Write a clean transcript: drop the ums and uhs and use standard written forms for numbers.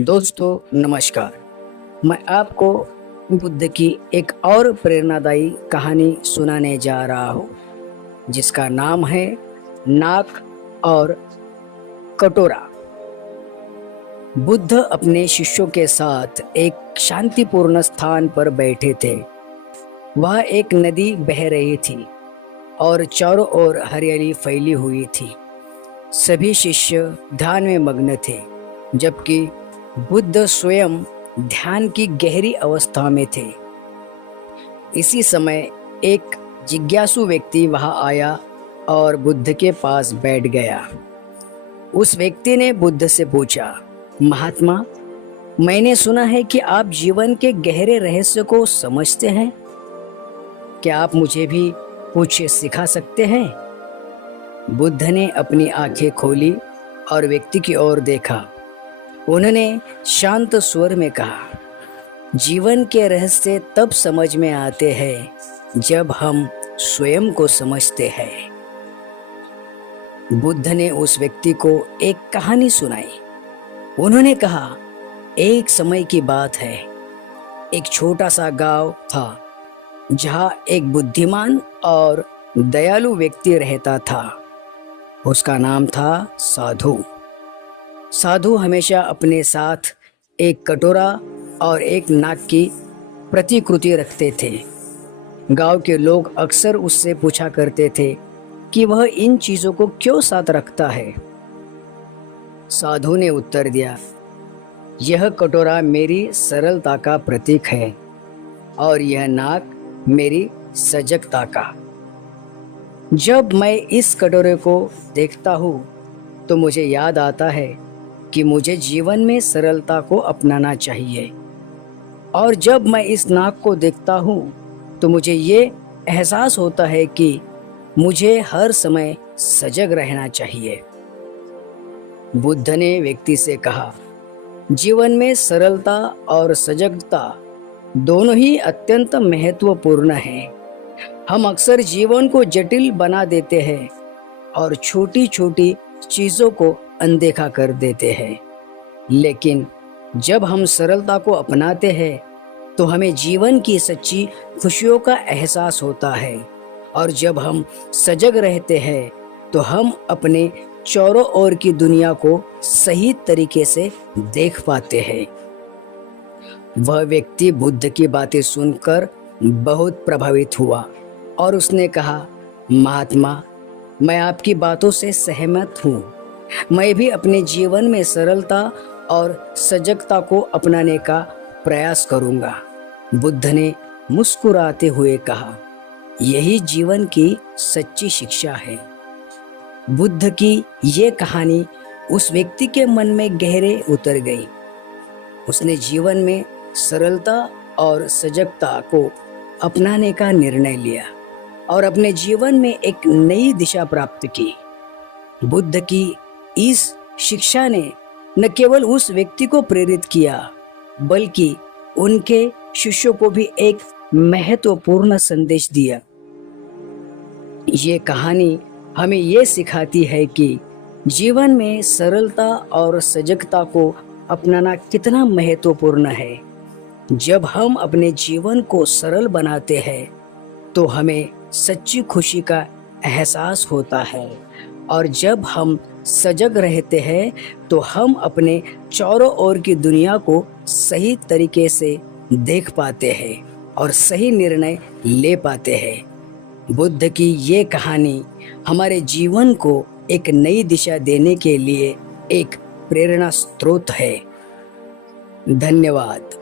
दोस्तों नमस्कार। मैं आपको बुद्ध की एक और प्रेरणादायी कहानी सुनाने जा रहा हूँ, जिसका नाम है नाक और कटोरा। बुद्ध अपने शिष्यों के साथ एक शांतिपूर्ण स्थान पर बैठे थे। वह एक नदी बह रही थी और चारों ओर हरियाली फैली हुई थी। सभी शिष्य ध्यान में मग्न थे, जबकि बुद्ध स्वयं ध्यान की गहरी अवस्था में थे। इसी समय एक जिज्ञासु व्यक्ति वहां आया और बुद्ध के पास बैठ गया। उस व्यक्ति ने बुद्ध से पूछा, महात्मा, मैंने सुना है कि आप जीवन के गहरे रहस्य को समझते हैं। क्या आप मुझे भी कुछ सिखा सकते हैं? बुद्ध ने अपनी आंखें खोली और व्यक्ति की ओर देखा। उन्होंने शांत स्वर में कहा, जीवन के रहस्य तब समझ में आते हैं जब हम स्वयं को समझते हैं। बुद्ध ने उस व्यक्ति को एक कहानी सुनाई। उन्होंने कहा, एक समय की बात है, एक छोटा सा गांव था जहां एक बुद्धिमान और दयालु व्यक्ति रहता था। उसका नाम था साधु। साधु हमेशा अपने साथ एक कटोरा और एक नाक की प्रतिकृति रखते थे। गांव के लोग अक्सर उससे पूछा करते थे कि वह इन चीजों को क्यों साथ रखता है। साधु ने उत्तर दिया, यह कटोरा मेरी सरलता का प्रतीक है और यह नाक मेरी सजगता का। जब मैं इस कटोरे को देखता हूँ तो मुझे याद आता है कि मुझे जीवन में सरलता को अपनाना चाहिए, और जब मैं इस नाक को देखता हूँ तो मुझे ये एहसास होता है कि मुझे हर समय सजग रहना चाहिए। बुद्ध ने व्यक्ति से कहा, जीवन में सरलता और सजगता दोनों ही अत्यंत महत्वपूर्ण हैं। हम अक्सर जीवन को जटिल बना देते हैं और छोटी छोटी चीजों को अनदेखा कर देते हैं, लेकिन जब हम सरलता को अपनाते हैं तो हमें जीवन की सच्ची खुशियों का एहसास होता है, और जब हम सजग रहते हैं तो हम अपने चारों ओर की दुनिया को सही तरीके से देख पाते हैं। वह व्यक्ति बुद्ध की बातें सुनकर बहुत प्रभावित हुआ और उसने कहा, महात्मा, मैं आपकी बातों से सहमत हूँ। मैं भी अपने जीवन में सरलता और सजगता को अपनाने का प्रयास करूँगा। बुद्ध ने मुस्कुराते हुए कहा, यही जीवन की सच्ची शिक्षा है। बुद्ध की ये कहानी उस व्यक्ति के मन में गहरे उतर गई। उसने जीवन में सरलता और सजगता को अपनाने का निर्णय लिया और अपने जीवन में एक नई दिशा प्राप्त की। बुद्ध की इस शिक्षा ने न केवल उस व्यक्ति को प्रेरित किया, बल्कि उनके शिष्यों को भी एक महत्वपूर्ण संदेश दिया। ये कहानी हमें ये सिखाती है कि जीवन में सरलता और सजगता को अपनाना कितना महत्वपूर्ण है। जब हम अपने जीवन को सरल बनाते हैं तो हमें सच्ची खुशी का एहसास होता है, और जब हम सजग रहते हैं तो हम अपने चारों ओर की दुनिया को सही तरीके से देख पाते हैं और सही निर्णय ले पाते हैं। बुद्ध की ये कहानी हमारे जीवन को एक नई दिशा देने के लिए एक प्रेरणा स्रोत है। धन्यवाद।